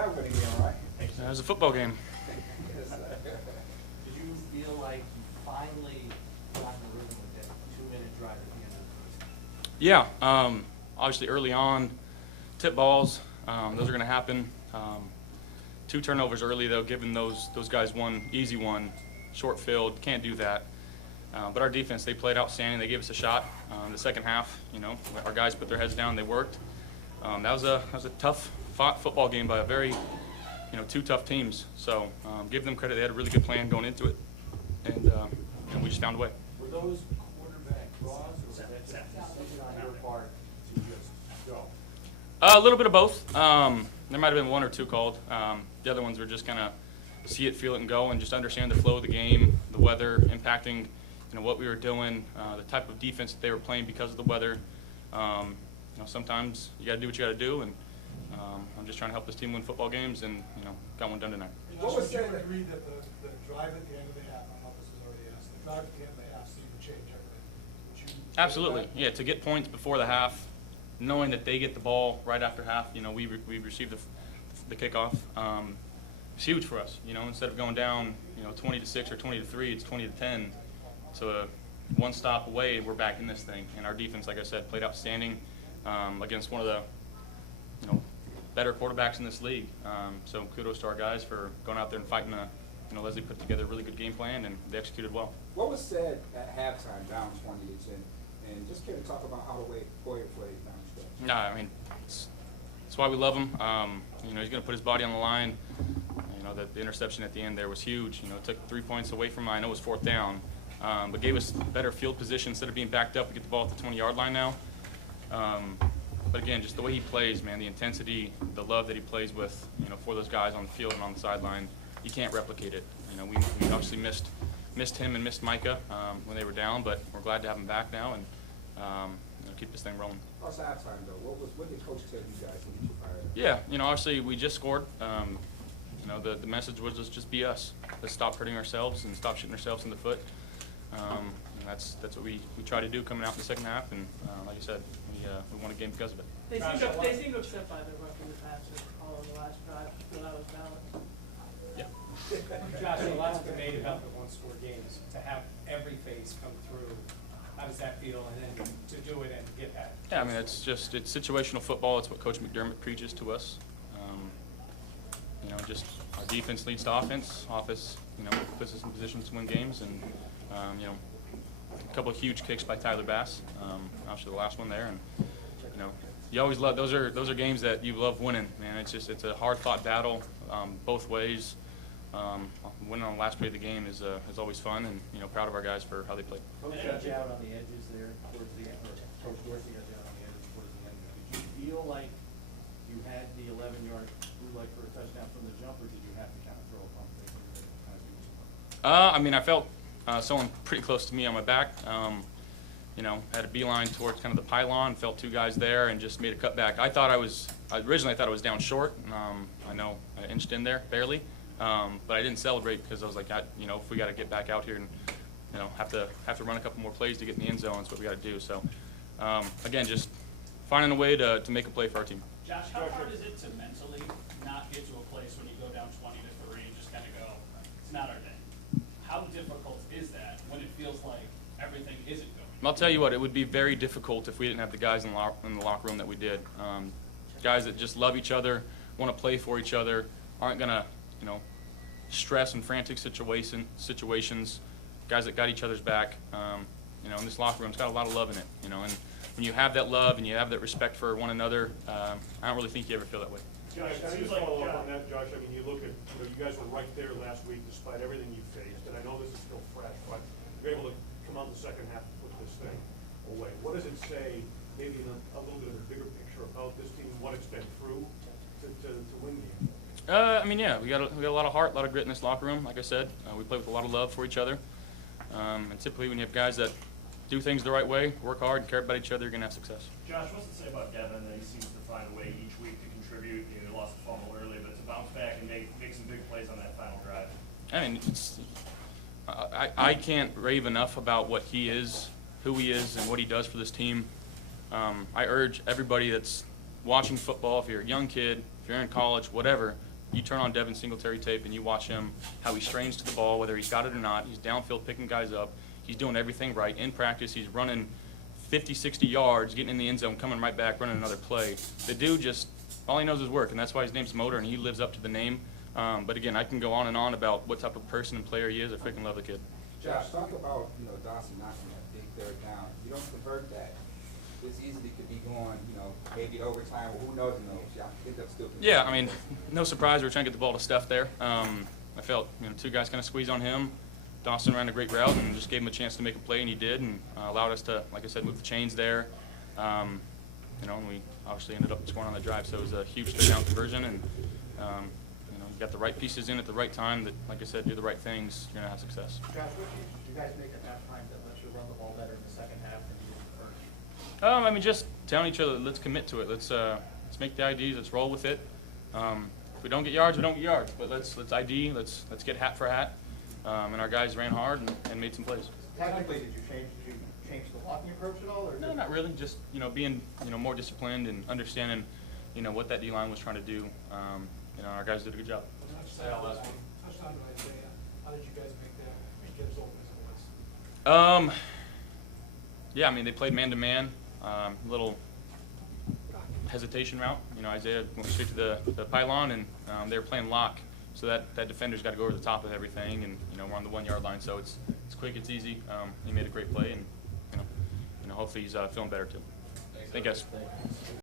That winning game, right? It was a football game. Did you feel like you finally got in the rhythm with that 2-minute drive at the end of the first? Yeah, obviously early on, tip balls, those are going to happen. 2 turnovers early, though, giving those guys one easy one, short field, can't do that. But our defense, they played outstanding. They gave us a shot in the second half. You know, our guys put their heads down, they worked. That was a tough fought football game by a very, 2 tough teams. So give them credit. They had a really good plan going into it, and we just found a way. Were those quarterback draws, or was that just a decision on your part to just go? A little bit of both. There might have been 1 or 2 called. The other ones were just kind of see it, feel it, and go, and just understand the flow of the game, the weather impacting, what we were doing, the type of defense that they were playing because of the weather. Sometimes you got to do what you got to do, and I'm just trying to help this team win football games, and got one done tonight. What was said? Would you agree that the drive at the end of the half, I don't know if this was already asked, the drive at the end of the half seemed to change everything? Would you Absolutely, yeah. To get points before the half, knowing that they get the ball right after half, we received the kickoff. It's huge for us. Instead of going down, 20-6 or 20-3, it's 20-10. So one stop away, we're back in this thing. And our defense, like I said, played outstanding against one of the, better quarterbacks in this league. So kudos to our guys for going out there and fighting. Leslie put together a really good game plan, and they executed well. What was said at halftime, down 20-10, and just care to talk about how the way Poyer played down the stretch? No, I mean, it's why we love him. He's going to put his body on the line. The interception at the end there was huge. It took 3 points away from mine. I know it was 4th down, but gave us better field position. Instead of being backed up, we get the ball at the 20-yard line now. But again, just the way he plays, man, the intensity, the love that he plays with, for those guys on the field and on the sideline, you can't replicate it. We obviously missed him and missed Micah when they were down, but we're glad to have him back now and keep this thing rolling. Outside time, though, what did Coach tell you guys to get you fired up? Yeah, obviously we just scored. The message was just be us. Let's stop hurting ourselves and stop shooting ourselves in the foot. And that's what we try to do coming out in the second half. And like I said, we won a game because of it. They seem upset by the roughing the passer all on the last drive. Feel that was valid. Yeah. Josh, a lot's debate about the one-score games. To have every phase come through, how does that feel? And then to do it and get that. Yeah, I mean, it's situational football. It's what Coach McDermott preaches to us. Just our defense leads to offense. Offense, puts us in positions to win games, and a couple of huge kicks by Tyler Bass. Obviously, the last one there, and you always love those are games that you love winning, man. It's a hard-fought battle both ways. Winning on the last play of the game is always fun, and proud of our guys for how they played. Coach got you out on the edges there towards the end, or Coach Dorsey got you out on the edges towards the end. Did you feel like you had the 11-yard blue light for a touchdown from the jump, or did you have to kind of throw a pump fake to kind of do something? I mean, I felt someone pretty close to me on my back. Had a beeline towards kind of the pylon, felt 2 guys there, and just made a cutback. Originally I thought I was down short. I know I inched in there barely, but I didn't celebrate because I was like, if we got to get back out here and have to run a couple more plays to get in the end zone, that's what we got to do. So again, just finding a way to make a play for our team. Josh, how hard is it to mentally not get to a place when you go down 20-3 and just kind of go, it's not our day? How difficult is that when it feels like everything isn't going? I'll tell you what, it would be very difficult if we didn't have the guys in the locker room that we did. Guys that just love each other, want to play for each other, aren't going to, stress in frantic situations. Guys that got each other's back. In this locker room, it's got a lot of love in it. And when you have that love and you have that respect for one another, I don't really think you ever feel that way. Josh, can I just follow up on that, Josh? I mean, you look at, you guys were right there last week despite everything you faced, and I know this is still fresh, but you're able to come out in the second half and put this thing away. What does it say, maybe in a little bit of a bigger picture about this team, what it's been through to win games? I mean, yeah, we got a lot of heart, a lot of grit in this locker room. Like I said, we play with a lot of love for each other. And typically, when you have guys that do things the right way, work hard, and care about each other, you're gonna have success. Josh, what's it say about Devin that he seems to find a way each week to contribute? They lost the fumble early, but to bounce back and make some big plays on that final drive. I mean, I can't rave enough about what he is, who he is, and what he does for this team. I urge everybody that's watching football, if you're a young kid, if you're in college, whatever, you turn on Devin Singletary tape and you watch him, how he strains to the ball, whether he's got it or not. He's downfield picking guys up. He's doing everything right. In practice, he's running 50, 60 yards, getting in the end zone, coming right back, running another play. The dude just, all he knows is work, and that's why his name's Motor, and he lives up to the name. But again, I can go on and on about what type of person and player he is. I freaking love the kid. Josh, talk about, Dawson knocking that big third down. You don't convert that. This easily could be going, maybe overtime, or who knows, Y'all end up still. Yeah, I mean, no surprise. We're trying to get the ball to Steph there. I felt, two guys kind of squeezed on him. Dawson ran a great route and just gave him a chance to make a play, and he did, and allowed us to, like I said, move the chains there. And we obviously ended up scoring on the drive, so it was a huge third-down conversion, and you got the right pieces in at the right time that, like I said, do the right things, you're going to have success. Josh, what did you guys make at halftime that lets you run the ball better in the second half than you did in the first? I mean, just telling each other, let's commit to it. Let's make the IDs. Let's roll with it. If we don't get yards, we don't get yards. But let's ID. Let's get hat for hat. And our guys ran hard and made some plays. Tactically, did you change the blocking approach at all? Or No, not really. Just being more disciplined and understanding what that D line was trying to do. Our guys did a good job. Touchdown to Isaiah. How did you guys make that get as open as it was? Yeah, I mean, they played man-to-man, little hesitation route. Isaiah went straight to the pylon, and they were playing lock, so that defender's got to go over the top of everything, and we're on the 1 yard line, so it's quick, it's easy. He made a great play, and hopefully he's feeling better too. Thank you guys.